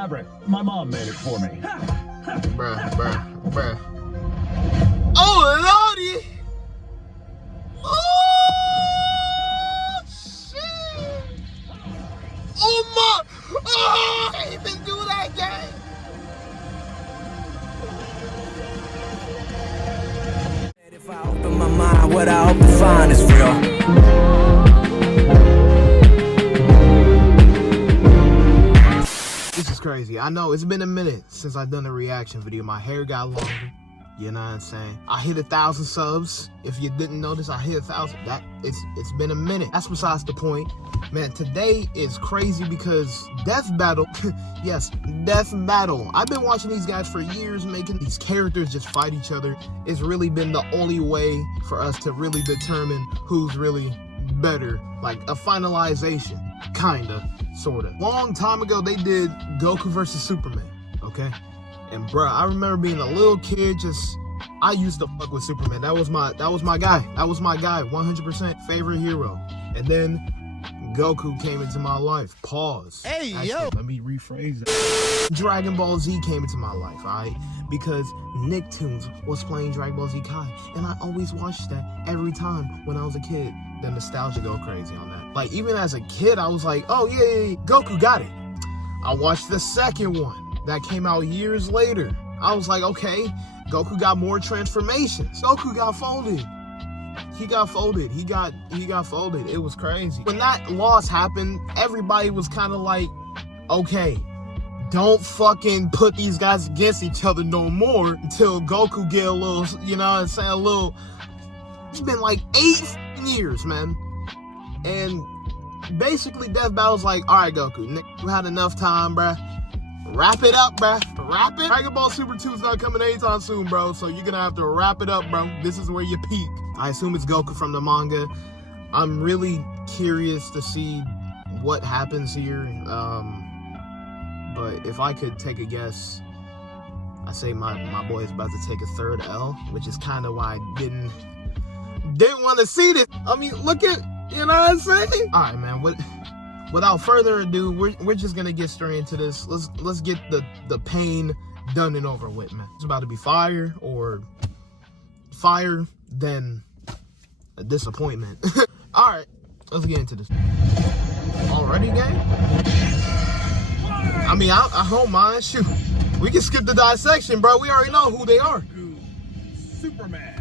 elaborate. My mom made it for me. Bruh. Oh, Lordy! Oh, shit! Oh, my! Oh, I ain't been doing that game! If I open my mind, what I hope to find is real. This is crazy. I know it's been a minute since I've done a reaction video. My hair got longer. You know what I'm saying? I hit 1,000 subs. If you didn't notice, I hit 1,000. It's been a minute. That's besides the point. Man, today is crazy because Death Battle, yes, Death Battle. I've been watching these guys for years making these characters just fight each other. It's really been the only way for us to really determine who's really better. Like a finalization, kinda, sorta. Long time ago, they did Goku versus Superman, okay? And bruh, I remember being a little kid, I used to fuck with Superman. That was my guy. That was my guy, 100% favorite hero. And then Goku came into my life. Pause. Hey, actually, yo. let me rephrase that. Dragon Ball Z came into my life, alright? Because Nicktoons was playing Dragon Ball Z Kai. And I always watched that every time when I was a kid. The nostalgia go crazy on that. Like, even as a kid, I was like, oh, yeah, Goku got it. I watched the second one that came out years later. I was like, okay, Goku got more transformations. Goku got folded. He got folded. He got folded. It was crazy. When that loss happened, everybody was kind of like, okay, don't fucking put these guys against each other no more until Goku get a little, you know what I'm saying, a little. It's been like 8 years, man. And basically Death Battle's like, all right, Goku, you had enough time, bruh. Wrap it up, bruh. Wrap it. Dragon Ball Super 2 is not coming anytime soon, bro. So you're gonna have to wrap it up, bro. This is where you peak. I assume it's Goku from the manga. I'm really curious to see what happens here. But if I could take a guess, I say my boy is about to take a third L, which is kind of why I didn't want to see this. I mean, look at, you know what I'm saying? All right, man. Without further ado, we're just gonna get straight into this. Let's get the pain done and over with, man. It's about to be fire, or fire, then a disappointment. All right, let's get into this. Already, gang? I mean, I don't mind. Shoot, we can skip the dissection, bro. We already know who they are. Superman.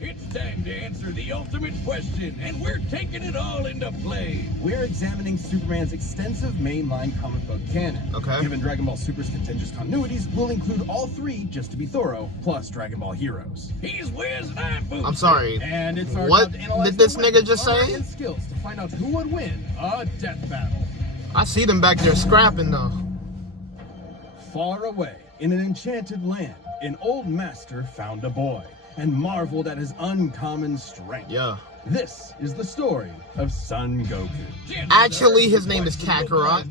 It's time to answer the ultimate question, and we're taking it all into play. We're examining Superman's extensive mainline comic book canon. Okay. Given Dragon Ball Super's contentious continuities, we'll include all 3, just to be thorough, plus Dragon Ball Heroes. He's whiz and I'm boost. I'm sorry. And it's our What job to analyze did this the nigga just weapons, say? and skills to find out who would win a death battle. I see them back there scrapping, though. Far away, in an enchanted land, an old master found a boy and marveled at his uncommon strength. Yeah. This is the story of Son Goku. Actually, his name is Kakarot.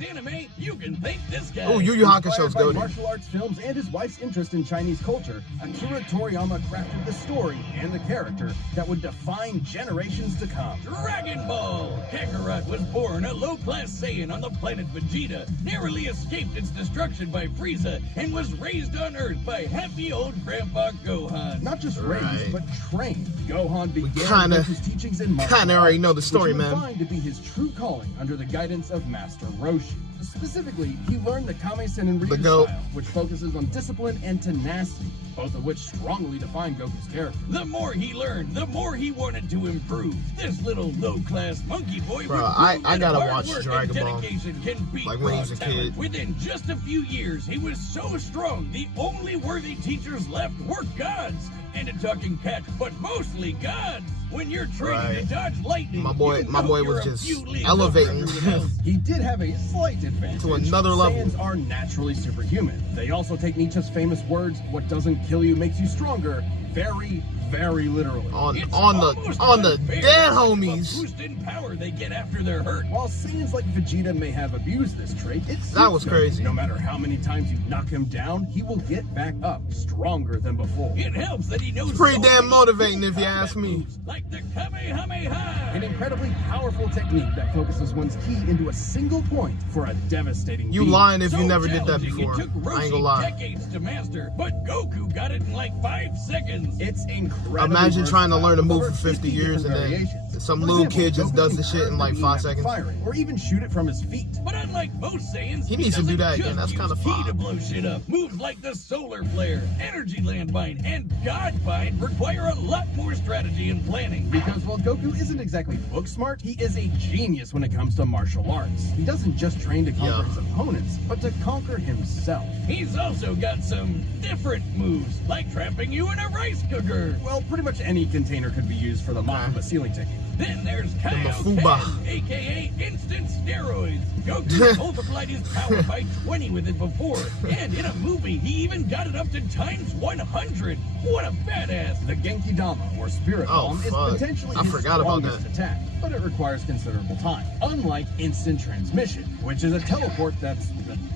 You can thank this guy. Oh, Yu Yu Hakusho's Inspired by goated. martial arts films and his wife's interest in Chinese culture, Akira Toriyama crafted the story and the character that would define generations to come. Dragon Ball! Kakarot was born a low-class Saiyan on the planet Vegeta, narrowly escaped its destruction by Frieza, and was raised on Earth by happy old Grandpa Gohan. Not just raised, Right. but trained. Gohan began with his teachings in martial Kinda already know the arts, story, which he would man. find to be his true calling under the guidance of Master Roshi. Specifically, he learned the Kame-sen Ryu goat. style, which focuses on discipline and tenacity, both of which strongly define Goku's character. The more he learned, the more he wanted to improve. This little low-class monkey boy Bro, would I prove that gotta hard watch work Dragon and Ball, dedication can beat like when he was raw a talent. kid. Within just a few years, he was so strong, the only worthy teachers left were gods. And a talking cat, but mostly gods. When you're training to dodge lightning, My boy you're was a just few leagues elevating. over everyone else. He did have a slight advantage. To another level. Saiyans are naturally superhuman. They also take Nietzsche's famous words, "What doesn't kill you makes you stronger," very, very literally. On It's the almost unfair dead how much homies. boost in power they get after they're hurt. While Saiyans like Vegeta may have abused this trait, it's That was crazy. No matter how many times you knock him down, he will get back up stronger than before. It helps that he knows It's pretty so damn many motivating if you combat ask me. moves, like the Kamehameha. An incredibly powerful technique that focuses one's ki into a single point for a devastating You beam. lying if So you never did that challenging, before. It took I ain't Roshi gonna lie. decades to master, but Goku got it in like 5 seconds. It's incredible. Imagine trying to learn a move for 50 years and then some little kid just does the shit in like 5 seconds. Firing, or even shoot it from his feet. But unlike most Saiyans, He needs to do doesn't that just again. That's use kinda ki fun. to blow shit up. Moves like the Solar Flare, Energy Landmine, and God Bind require a lot more strategy and planning. Because while Goku isn't exactly book smart, he is a genius when it comes to martial arts. He doesn't just train to conquer his opponents, but to conquer himself. He's also got some different moves, like trapping you in a rice cooker. Well, pretty much any container could be used for the mop of a ceiling technique. Then there's Mafuba. Kaioken, aka instant steroids. Goku multiplied his power by 20 with it before, and in a movie, he even got it up to times 100. What a badass! The Genki Dama, or Spirit Oh, Bomb, is fuck. potentially I his forgot about strongest that. attack, but it requires considerable time. Unlike instant transmission, which is a teleport that's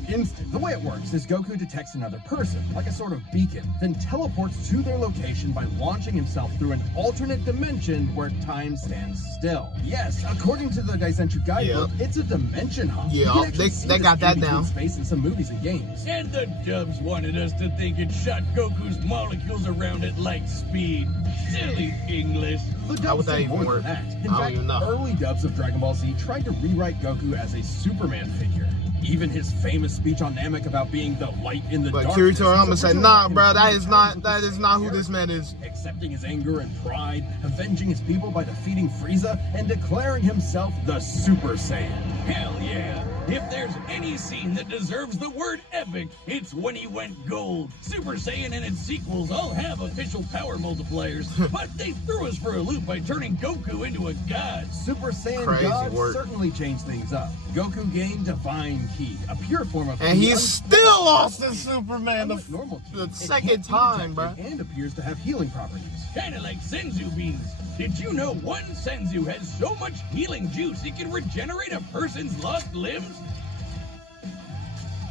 instant. The way it works is Goku detects another person, like a sort of beacon, then teleports to their location by launching himself through an alternate dimension where time stands still. Yes, according to the Daisenshuu guidebook, it's a dimension hop. Yeah, You can actually they see got this that in between down. space in some movies and games. And the dubs wanted us to think it shot Goku's molecules around at light speed. Silly English. The How would dubs that say even more than work? that. In I don't fact, even know. early dubs of Dragon Ball Z tried to rewrite Goku as a Superman figure. Even his famous speech on Namek about being the light in the But darkness. Kirito, I'm gonna say, originally nah, in bro, that full is not who this man is. Accepting his anger and pride, avenging his people by defeating Frieza, and declaring himself the Super Saiyan. Hell yeah. If there's any scene that deserves the word epic, it's when he went gold. Super Saiyan and its sequels all have official power multipliers, but they threw us for a loop by turning Goku into a god. Super Saiyan Crazy God work. certainly changed things up. Goku gained Divine Ki, a pure form of And ki he's still lost in Superman unlike normal ki. the It second can't be time, bro. detected and appears to have healing properties. Kinda like Senzu beans. Did you know one Senzu has so much healing juice it can regenerate a person's lost limbs?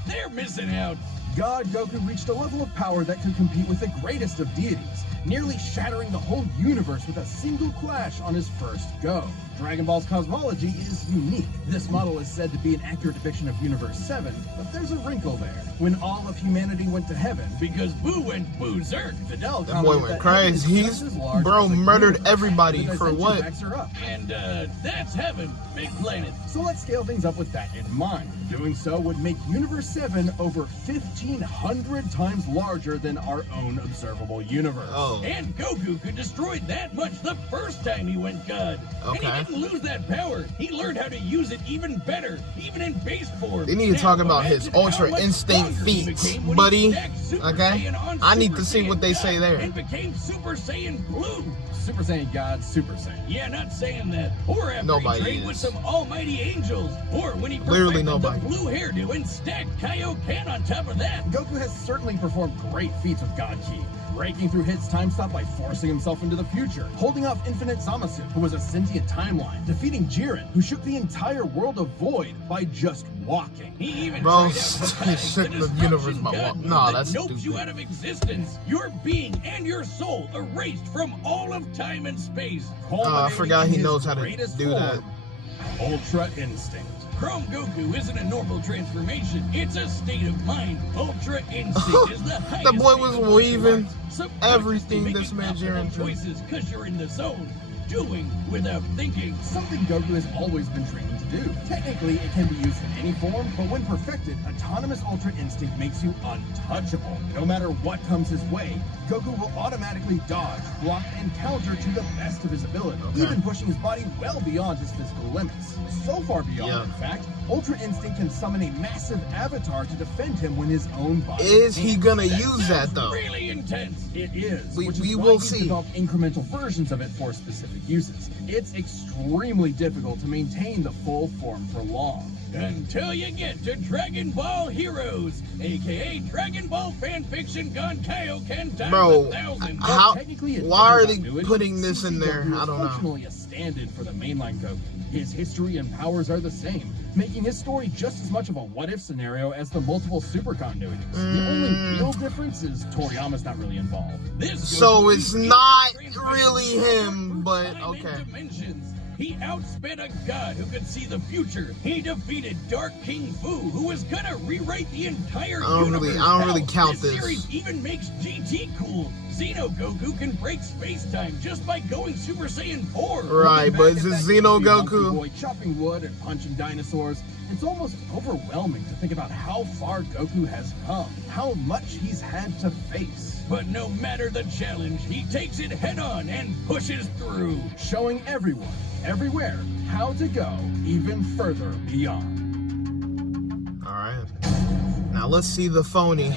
They're missing out. God Goku reached a level of power that could compete with the greatest of deities, nearly shattering the whole universe with a single clash on his first go. Dragon Ball's cosmology is unique. This model is said to be an accurate depiction of Universe 7, but there's a wrinkle there. When all of humanity went to heaven, Because Boo went berserk. Fidel That boy commented went that crazy. heaven is He's, just as large bro, as the murdered universe. everybody The for Daisenshuu what? backs her up. And that's heaven. Big planet. So let's scale things up with that in mind. Doing so would make Universe 7 over 1,500 times larger than our own observable universe. Oh, And Goku could destroy that much the first time he went God. Okay. And he didn't lose that power. He learned how to use it even better, even in base form. they need to Now, talk about his imagine how Ultra much Instinct stronger he feats, became when he buddy. stacked Super Okay? Saiyan on I need Super to see what Saiyan they God say there. And became Super Saiyan Blue. Super Saiyan God, Super Saiyan. Yeah, not saying that. Or after Nobody he trained is. with some almighty angels. Or when he Literally perfected nobody. the blue hairdo and stacked Kaioken on top of that. Goku has certainly performed great feats with God Ki, breaking through Hit's time stop by forcing himself into the future, holding off Infinite Zamasu, who was a sentient timeline, defeating Jiren, who shook the entire world of Void by just walking. He even Bro, tried out the he shook the universe by God walk- move Nah, that that's nopes you stupid. out of existence. Your being and your soul erased from all of time and space. I forgot he Culminating in knows his how to greatest do that. form, Ultra Instinct. Chrome Goku isn't a normal transformation. It's a state of mind. Ultra Instinct is the highest. The boy state was of martial weaving arts. Subconsciously everything making this man optimal Jiren did. choices because you're in the zone. Doing without thinking. Something Goku has always been trained to do. Technically, it can be used in any form, but when perfected, Autonomous Ultra Instinct makes you untouchable. No matter what comes his way, Goku will automatically dodge, block, and counter to the best of his ability, even pushing his body well beyond his physical limits. So far beyond, in fact, Ultra Instinct can summon a massive avatar to defend him when his own body Is he can't. gonna use that though? Really intense. It is. We- which is we why will he's see. developed incremental versions of it for specific uses. It's extremely difficult to maintain the full form for long. Until you get to Dragon Ball Heroes, aka Dragon Ball fanfiction gone Kaioken times Bro, 1,000. how? Technically, it Why are doesn't they do it. putting this in there? Goku is I don't know. functionally a stand-in for the mainline Goku. His history and powers are the same, making his story just as much of a what-if scenario as the multiple super continuities. The only real difference is Toriyama's not really involved. This So Goku it's is not transformed really him, but time and okay. dimensions. He outspent a god who could see the future. He defeated Dark King Fu, who was gonna rewrite the entire universe. I don't really Hell, count this this. series even makes GT cool. Xeno Goku can break space-time just by going Super Saiyan 4. Right, Looking but back is at it that Xeno goofy monkey Goku? boy chopping wood and punching dinosaurs, it's almost overwhelming to think about how far Goku has come, how much he's had to face. But no matter the challenge, he takes it head-on and pushes through. Showing everyone, everywhere, how to go even further beyond. Alright. Now let's see the phony.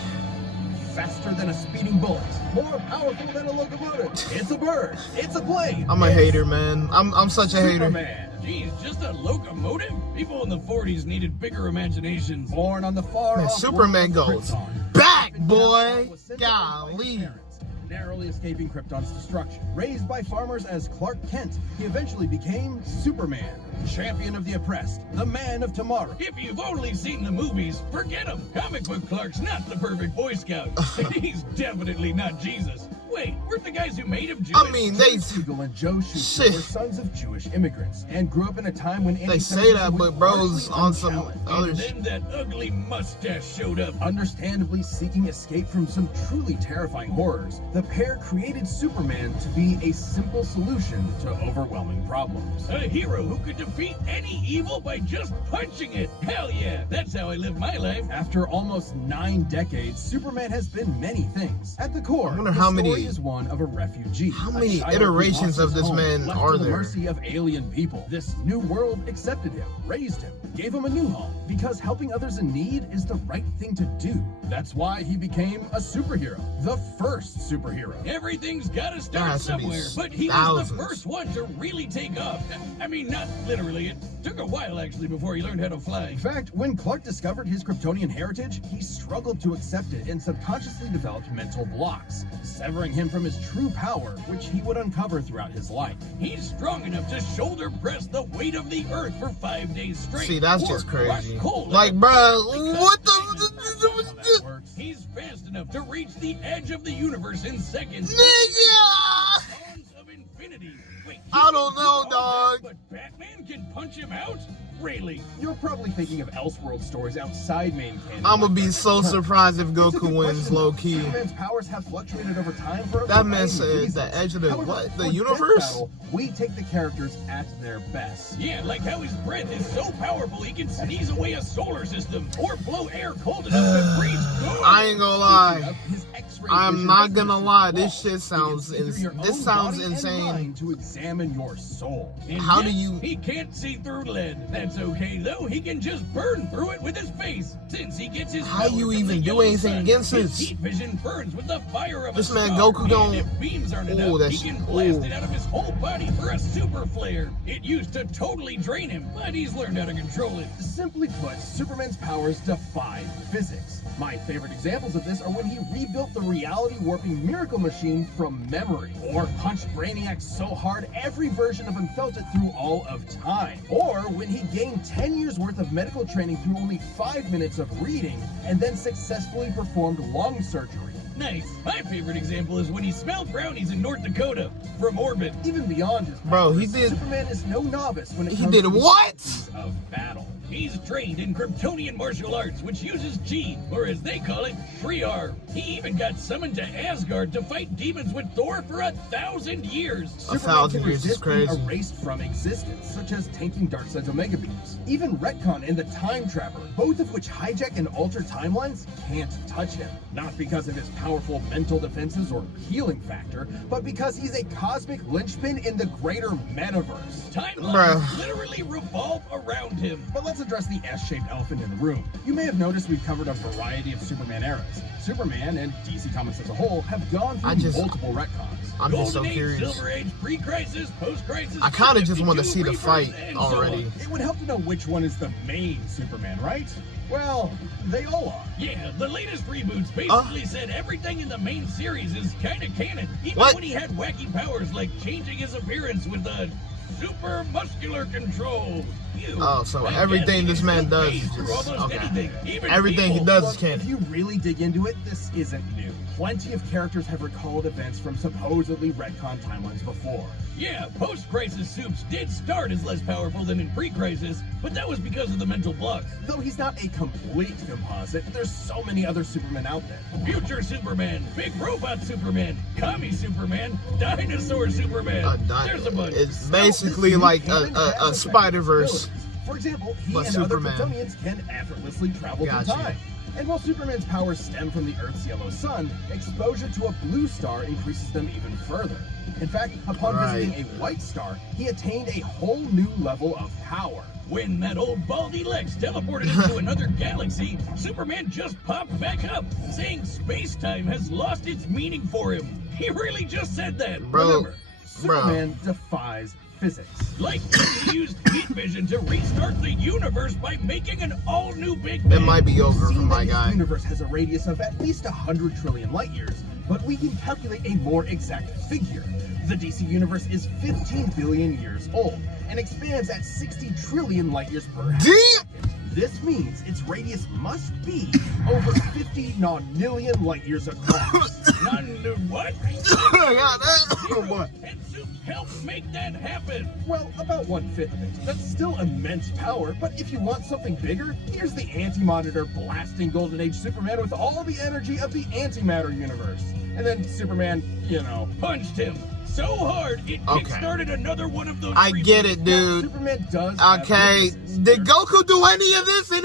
Faster than a speeding bullet, more powerful than a locomotive. It's a bird, it's a plane. I'm a hater, man. I'm such a hater. Superman. Geez, just a locomotive? People in the 40s needed bigger imaginations. Born on the far Man, off Superman world of goes Krypton. back, Been boy. was sent to Earth by his Golly. parents, narrowly escaping Krypton's destruction. Raised by farmers as Clark Kent, he eventually became Superman, champion of the oppressed, the man of tomorrow. If you've only seen the movies, forget him. Comic book Clark's not the perfect Boy Scout. He's definitely not Jesus. Wait, weren't the guys who made him Jewish? I mean, they Siegel and Joe Shuster Shit. were sons of Jewish immigrants and grew up in a time when They say that, but bro's on some other And shit. then that ugly mustache showed up. Understandably seeking escape from some truly terrifying horrors, the pair created Superman to be a simple solution to overwhelming problems. A hero who could defeat any evil by just punching it. Hell yeah, that's how I live my life. After almost 9 decades, Superman has been many things. At the core, I wonder the how story many- is one of a refugee. How a many child who iterations lost of his this home, man left are to the there? mercy of alien people. This new world accepted him, raised him, gave him a new home, because helping others in need is the right thing to do. That's why he became a superhero, the first superhero. Everything's gotta There start has to be somewhere, but he was thousands. the first one to really take off. I mean, not literally. It took a while, actually, before he learned how to fly. In fact, when Clark discovered his Kryptonian heritage, he struggled to accept it and subconsciously developed mental blocks, severing him from his true power, which he would uncover throughout his life. He's strong enough to shoulder press the weight of the earth for 5 days straight. See, that's or just crush crazy. coal Like, like bruh, what How that the? works. He's fast enough to reach the edge of the universe in seconds. Nigga! Bones of infinity. Wait, he I can don't do know, all dog. that, but Batman can punch him out? Really? You're probably thinking of Elseworld stories outside main canon. I'ma like be that. so surprised if It's a Goku good wins question, low though. key. Superman's powers have fluctuated over time for a That man variety of said reasons. the edge of the However, what? The for Death universe? Battle, we take the characters at their best. Yeah, like how his breath is so powerful he can sneeze away a solar system or blow air cold enough to freeze gold. I ain't gonna lie. His X-ray I'm vision not doesn't gonna just lie, evolve. this shit He can sounds see through ins- your this own sounds body and insane. mind to examine your soul. And How yet, do you- He can't see through lead. That's okay though. He can just burn through it with his face. Since he gets his How power you from even the do yellow anything sun, against his this? heat vision burns with the fire of This a man star. Goku gon- And if beams aren't Ooh, enough, that's- he can blast ooh. it out of his whole body for a super flare. It used to totally drain him, but he's learned how to control it. Simply put, Superman's powers defy physics. My favorite examples of this are when he rebuilt the reality warping miracle machine from memory, or punched Brainiac so hard every version of him felt it through all of time, or when he gained 10 years worth of medical training through only 5 minutes of reading and then successfully performed lung surgery. Nice. My favorite example is when he smelled brownies in North Dakota from orbit. Even beyond his Bro, he powers, did- Superman is no novice when it He comes did to the what? science of battle. He's trained in Kryptonian martial arts, which uses Chi, or as they call it, Triar. He even got summoned to Asgard to fight demons with Thor for 1,000 years. Superman 1,000 can years is resist being crazy. erased from existence, such as tanking Darkseid's Omega Beams. Even Retcon and the Time Trapper, both of which hijack and alter timelines, can't touch him. Not because of his powerful mental defenses or healing factor, but because he's a cosmic linchpin in the greater metaverse. Timelines Bruh. literally revolve around him. But let's address the S-shaped elephant in the room. You may have noticed we've covered a variety of Superman eras. Superman and DC Comics as a whole have gone through multiple retcons. I'm just so Golden Age, curious. Silver Age, pre-crisis, post-crisis. I kind of just want to 52 see the fight rebirth, and so already. on. It would help to know which one is the main Superman, right? Well, they all are. Yeah, the latest reboots basically said everything in the main series is kind of canon. Even What? when he had wacky powers like changing his appearance with a super muscular control. Oh, so everything this man does is just okay. Everything he does is canon. If you really dig into it, this isn't new. Plenty of characters have recalled events from supposedly retcon timelines before. Yeah, post-crisis Supes did start as less powerful than in pre-crisis, but that was because of the mental blocks. Though he's not a complete composite, there's so many other Supermen out there. Future Superman, Big Robot Superman, Commie Superman, Dinosaur Superman. There's a bunch. It's basically like a Spider-Verse. For example, he But and Superman. other Kryptonians can effortlessly travel Gotcha. through time. And while Superman's powers stem from the Earth's yellow sun, exposure to a blue star increases them even further. In fact, upon visiting a white star, he attained a whole new level of power. When that old baldy Lex teleported into another galaxy, Superman just popped back up, saying space-time has lost its meaning for him. He really just said that. Bro. Remember, Superman defies physics. like he used heat vision to restart the universe by making an all-new Big It Bang. might be over for Seeing my that guy. this universe has a radius of at least 100 trillion light years, but we can calculate a more exact figure. The DC universe is 15 billion years old and expands at 60 trillion light years per Damn! second. This means its radius must be over 50 non-million light years across. What? Oh, boy. And Supes helped make that happen. Well, about 1/5 of it. That's still immense power, but if you want something bigger, here's the Anti-Monitor blasting Golden Age Superman with all the energy of the antimatter universe. And then Superman, Punched him so hard it kickstarted another one of those. I get it, dude. Superman does have Okay, weaknesses. did Goku do any of this in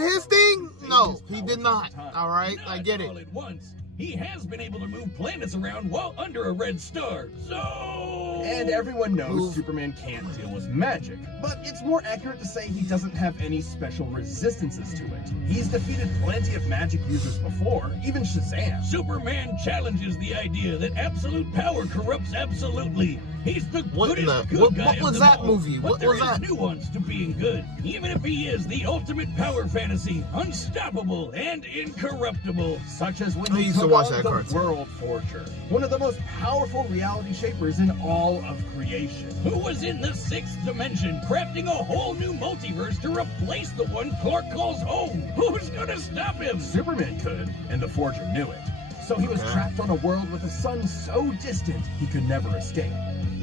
his thing? No, he did not. All right, I get it. All at once. He has been able to move planets around while under a red star. So. And everyone knows Superman can't deal with magic, but it's more accurate to say he doesn't have any special resistances to it. He's defeated plenty of magic users before, even Shazam. Superman challenges the idea that absolute power corrupts absolutely. He's the What in goodest the- good what guy of was them that all. movie? But What there was is that? nuance to being good, even if he is the ultimate power fantasy, unstoppable and incorruptible. Such as when I he used to took watch on that the cartoon. World Forger, one of the most powerful reality shapers in all of creation. Who was in the sixth dimension, crafting a whole new multiverse to replace the one Clark calls home? Who's gonna stop him? Superman could, and the Forger knew it. So he was trapped on a world with a sun so distant he could never escape.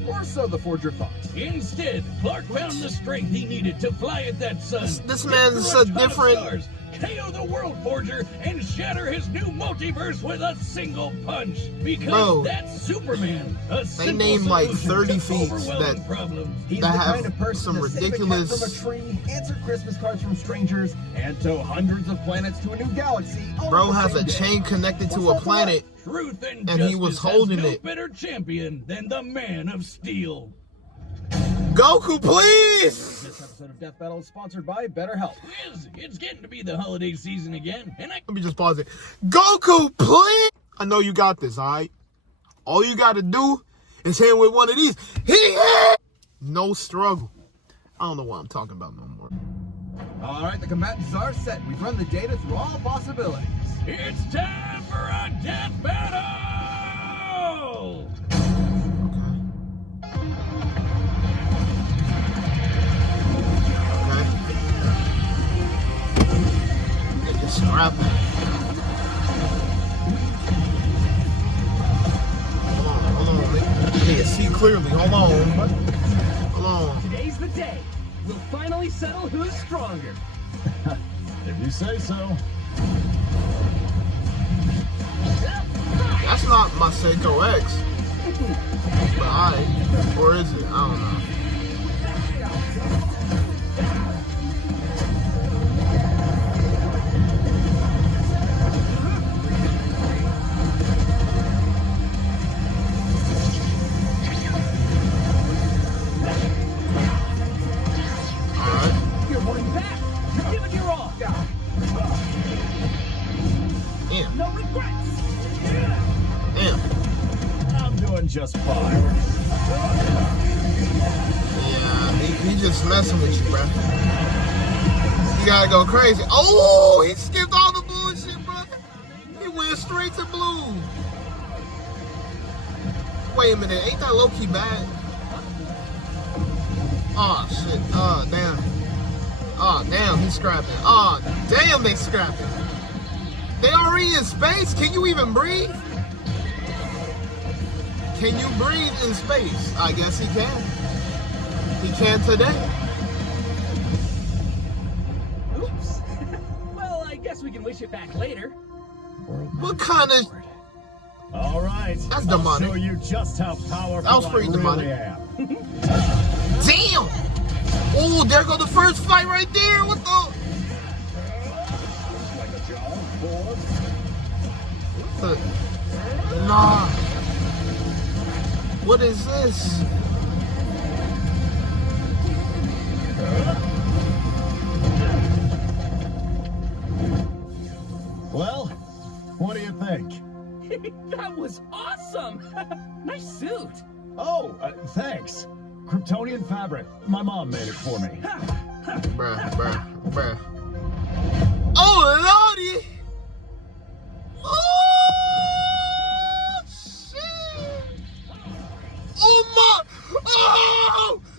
Or so the Forger thought. Instead, Clark found the strength he needed to fly at that sun. This man's a different. Stars, KO the World Forger and shatter his new multiverse with a single punch. Because Bro, that's Superman. They named like 30 feats that problems. He's that the have kind of person some to ridiculous. save a cat from a tree, answer Christmas cards from strangers, and tow hundreds of planets to a new galaxy. all Bro on the has same a day. chain connected to What's a not to planet. Truth and And he was justice holding has no it. better champion than the Man of Steel. Goku, please! This episode of Death Battle is sponsored by BetterHelp. It's getting to be the holiday season again, and Let me just pause it. Goku, please! I know you got this, alright? All you gotta do is hit him with one of these. No struggle. I don't know what I'm talking about no more. All right, the combatants are set. We've run the data through all possibilities. it's time for a death battle! Okay. Just scrapping. Hold on. I need to see clearly. Hold on. Today's the day. We'll finally settle who's stronger. If you say so. That's not my Seiko X. But or is it? I don't know. You're one back. Damn. No regrets. Damn. I'm doing just fine. Yeah, he just messing with you, bro. You gotta go crazy. Oh, he skipped all the bullshit, bro. He went straight to blue. Wait a minute, ain't that low-key bad? Oh shit. Oh damn. Oh damn, he's scrapping. Oh damn, they scrapping. They already in space. Can you even breathe? Can you breathe in space? I guess he can. He can today. Oops. Well, I guess we can wish it back later. What kind of... All right. That's I'll demonic. show you just how powerful That was pretty I demonic. really am. Damn! Oh, there go the first fight right there. What the... Like a job, boss. Nah. What is this? Well, what do you think? That was awesome. Nice suit. Oh, thanks. Kryptonian fabric. My mom made it for me. Bruh. Oh, lordy! Oh, shit! Oh, my!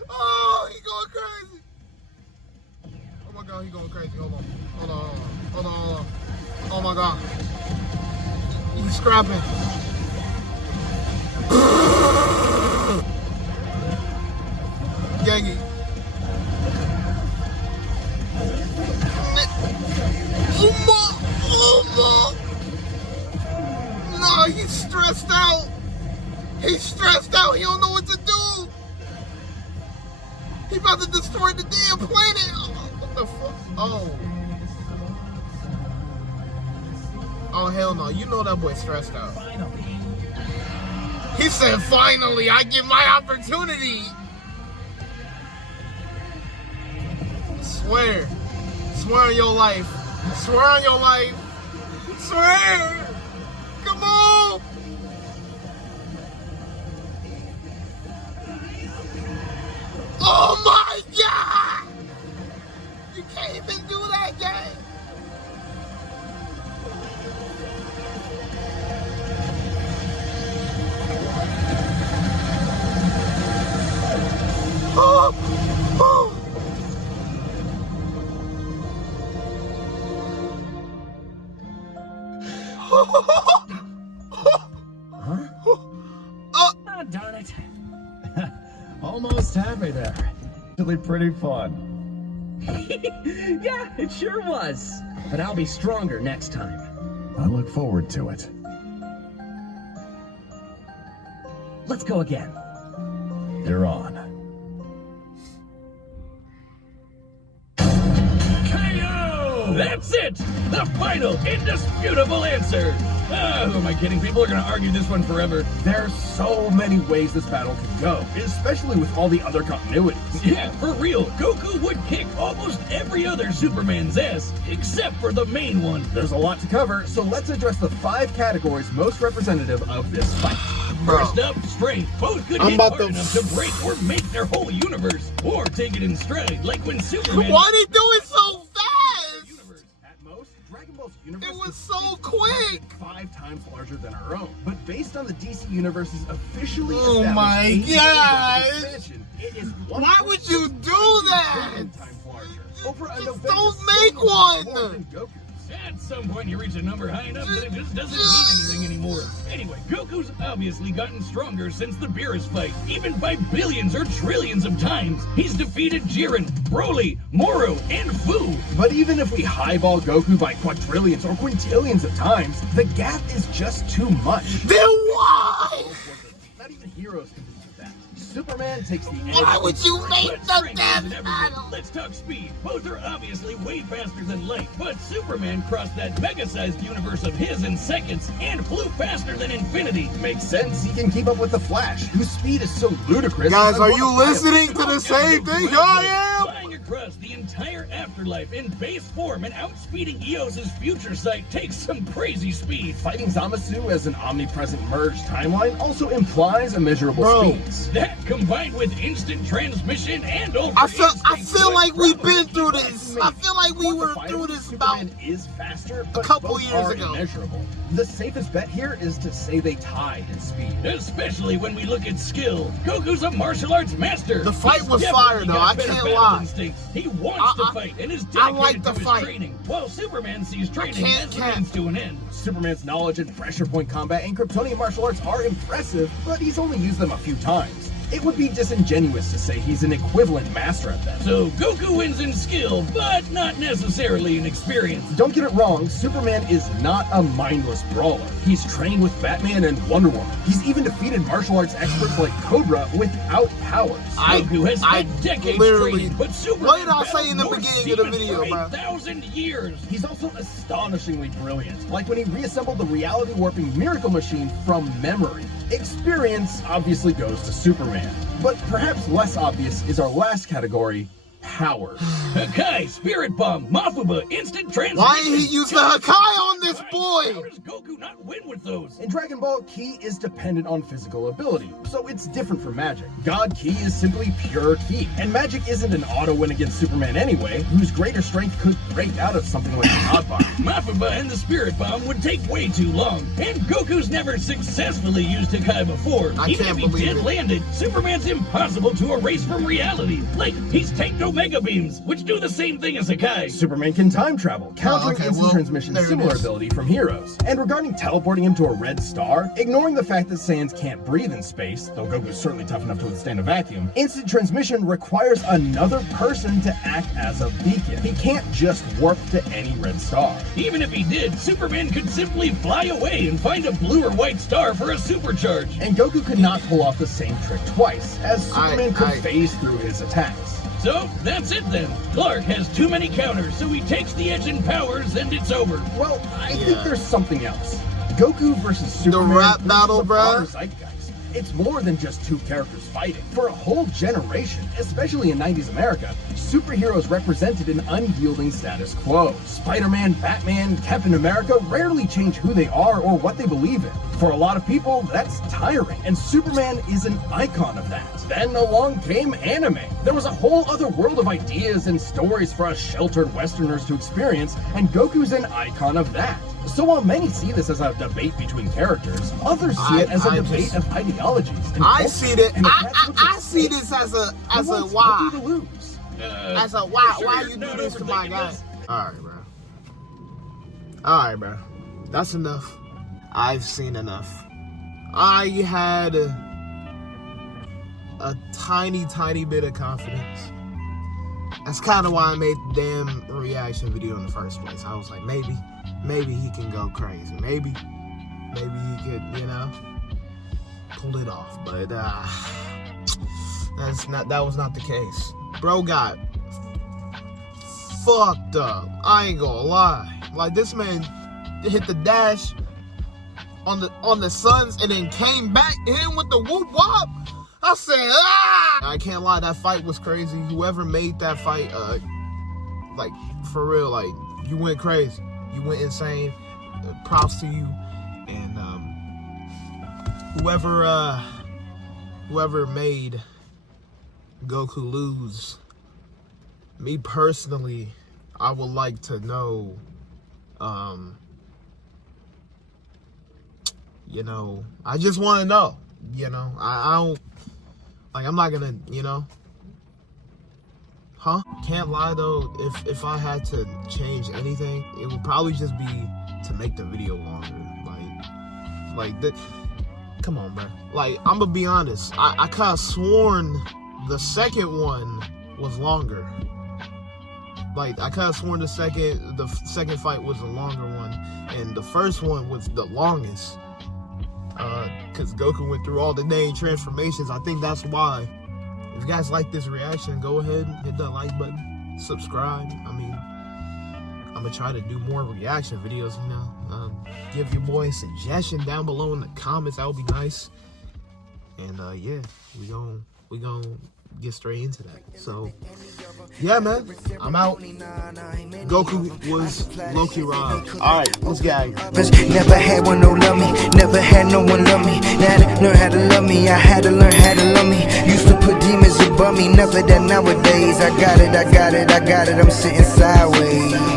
Oh, he going crazy! Oh, my God, he going crazy. Hold on. Oh, my God. He's scrapping. Gang it. Oh my. No, he's stressed out. He don't know what to do. He about to destroy the damn planet. Oh, what the fuck? Oh, hell no. You know that boy's stressed out. Finally. He said, finally, I get my opportunity. Swear on your life. Swear. Come on. Oh my God. You can't even do that, gang. Oh. Ah, darn it. Almost happy there. Really pretty fun. Yeah, it sure was. But I'll be stronger next time. I look forward to it. Let's go again. You're on. KO! That's it! The final, indisputable answer! Who am I kidding? People are gonna argue this one forever. There's so many ways this battle could go, especially with all the other continuities. Yeah, for real, Goku would kick almost every other Superman's ass, except for the main one. There's a lot to cover, so let's address the 5 categories most representative of this fight. First up, strength. Both could I'm hit about hard to- enough to break or make their whole universe, or take it in stride, like when Superman... Why they do it so fast? At most, Dragon Ball's universe It was is so quick. 5 times larger than our own. But based on the DC Universe's officially Oh established my 80 God. expansion, it is Why would you do that? 1 times larger. Over a Just November don't scale, make more one. than Goku's. At some point, you reach a number high enough that it just doesn't mean anything anymore. Anyway, Goku's obviously gotten stronger since the Beerus fight, even by billions or trillions of times. He's defeated Jiren, Broly, Moro, and Fu. But even if we highball Goku by quadrillions or quintillions of times, the gap is just too much. Then why? Not even heroes can beat that. Superman takes the edge. Why would you make But the strength damn isn't everything. battle? Let's talk speed. Both are obviously way faster than light, but Superman crossed that mega-sized universe of his in seconds and flew faster than infinity. Makes sense. He can keep up with the Flash, whose speed is so ludicrous. Guys, that are one you of listening to the same thing I am? Flying across the entire afterlife in base form and outspeeding Eos's future sight takes some crazy speed. Fighting Zamasu as an omnipresent merge timeline also implies immeasurable speeds. That combined with instant transmission and ultra I feel instinct like we've probably been through this. I feel like we were through this about Superman is faster, but couple both years are ago. immeasurable. The safest bet here is to say they tied in speed. Especially when we look at skill. Goku's a martial arts master. The fight He's was definitely fire, though. got I better can't battle lie. instincts. He wants to fight and is I dedicated like the to his fight. training, while Superman sees training can't as a means to an end. Superman's knowledge in pressure point combat and Kryptonian martial arts are impressive, but he's only used them a few times. It would be disingenuous to say he's an equivalent master at them. So Goku wins in skill, but not necessarily in experience. Don't get it wrong, Superman is not a mindless brawler. He's trained with Batman and Wonder Woman. He's even defeated martial arts experts like Cobra without powers. Goku has spent decades training, but Superman what did I say in the battled beginning of the Norse video, demons bro? for 8,000 years. He's also astonishingly brilliant, like when he reassembled the reality warping miracle machine from memory. Experience obviously goes to Superman, but perhaps less obvious is our last category, powers. Hakai, Spirit Bomb, Mafuba, Instant Transmission. Why ain't he use the Hakai on this boy? How does Goku not win with those? In Dragon Ball, Ki is dependent on physical ability, so it's different from Magic. God Ki is simply pure Ki, and Magic isn't an auto win against Superman anyway, whose greater strength could break out of something like a God Bomb. Mafuba and the Spirit Bomb would take way too long, and Goku's never successfully used Hakai before. I Even can't if he believe did it. land it, Superman's impossible to erase from reality. Like, he's tanked Mega Beams, which do the same thing as Hakai. Superman can time travel, countering okay, instant well, transmission's there it similar is. ability from Heroes. And regarding teleporting him to a red star, ignoring the fact that Saiyans can't breathe in space, though Goku's certainly tough enough to withstand a vacuum, instant transmission requires another person to act as a beacon. He can't just warp to any red star. Even if he did, Superman could simply fly away and find a blue or white star for a supercharge. And Goku could not pull off the same trick twice, as Superman could I- phase through his attacks. So, that's it then. Clark has too many counters, so he takes the edge in powers and it's over. Well, I think there's something else. Goku versus Superman rap brings battle, up bruh. our zeitgeist. It's more than just two characters fighting. For a whole generation, especially in 90s America, superheroes represented an unyielding status quo. Spider-Man, Batman, Captain America rarely change who they are or what they believe in. For a lot of people, that's tiring, and Superman is an icon of that. Then along came anime. There was a whole other world of ideas and stories for us sheltered Westerners to experience, and Goku's an icon of that. So while many see this as a debate between characters, others see it as a debate of ideologies. And I culture. see that. And if that's what's I at see stake, this as who a wants why. Goku to lose? As a why. sure Why you're you do not this to my overthinking guy? this? All right, bro. All right, bro. That's enough. I've seen enough. I had a tiny bit of confidence. That's kind of why I made the damn reaction video in the first place. I was like, maybe he can go crazy. Maybe he could, pull it off. But that was not the case. Bro got fucked up. I ain't gonna lie. Like, this man hit the dash on the Suns and then came back in with the whoop wop. I said, ah! I can't lie, that fight was crazy. Whoever made that fight, like, for real, like, you went crazy. You went insane. Props to you. And whoever made Goku lose, me personally, I would like to know, I just want to know, I don't, like, I'm not gonna, Can't lie though, if I had to change anything, it would probably just be to make the video longer. Come on, bro. Like, I'm gonna be honest, I kind of sworn the second one was longer. Like, I kind of sworn the second fight was the longer one, and the first one was the longest. Because Goku went through all the dang transformations. I think that's why. If you guys like this reaction, go ahead and hit that like button, subscribe. I mean, I'm gonna try to do more reaction videos, give your boy a suggestion down below in the comments. That would be nice. And yeah, we gon' get straight into that. So yeah, man, I'm out. Goku was low-key robbed. Alright, let's get out of here. Never had one no love me, never had no one love me. Now to learn how to love me, I had to learn how to love me. Used to put demons above me, never that nowadays. I got it, I'm sitting sideways.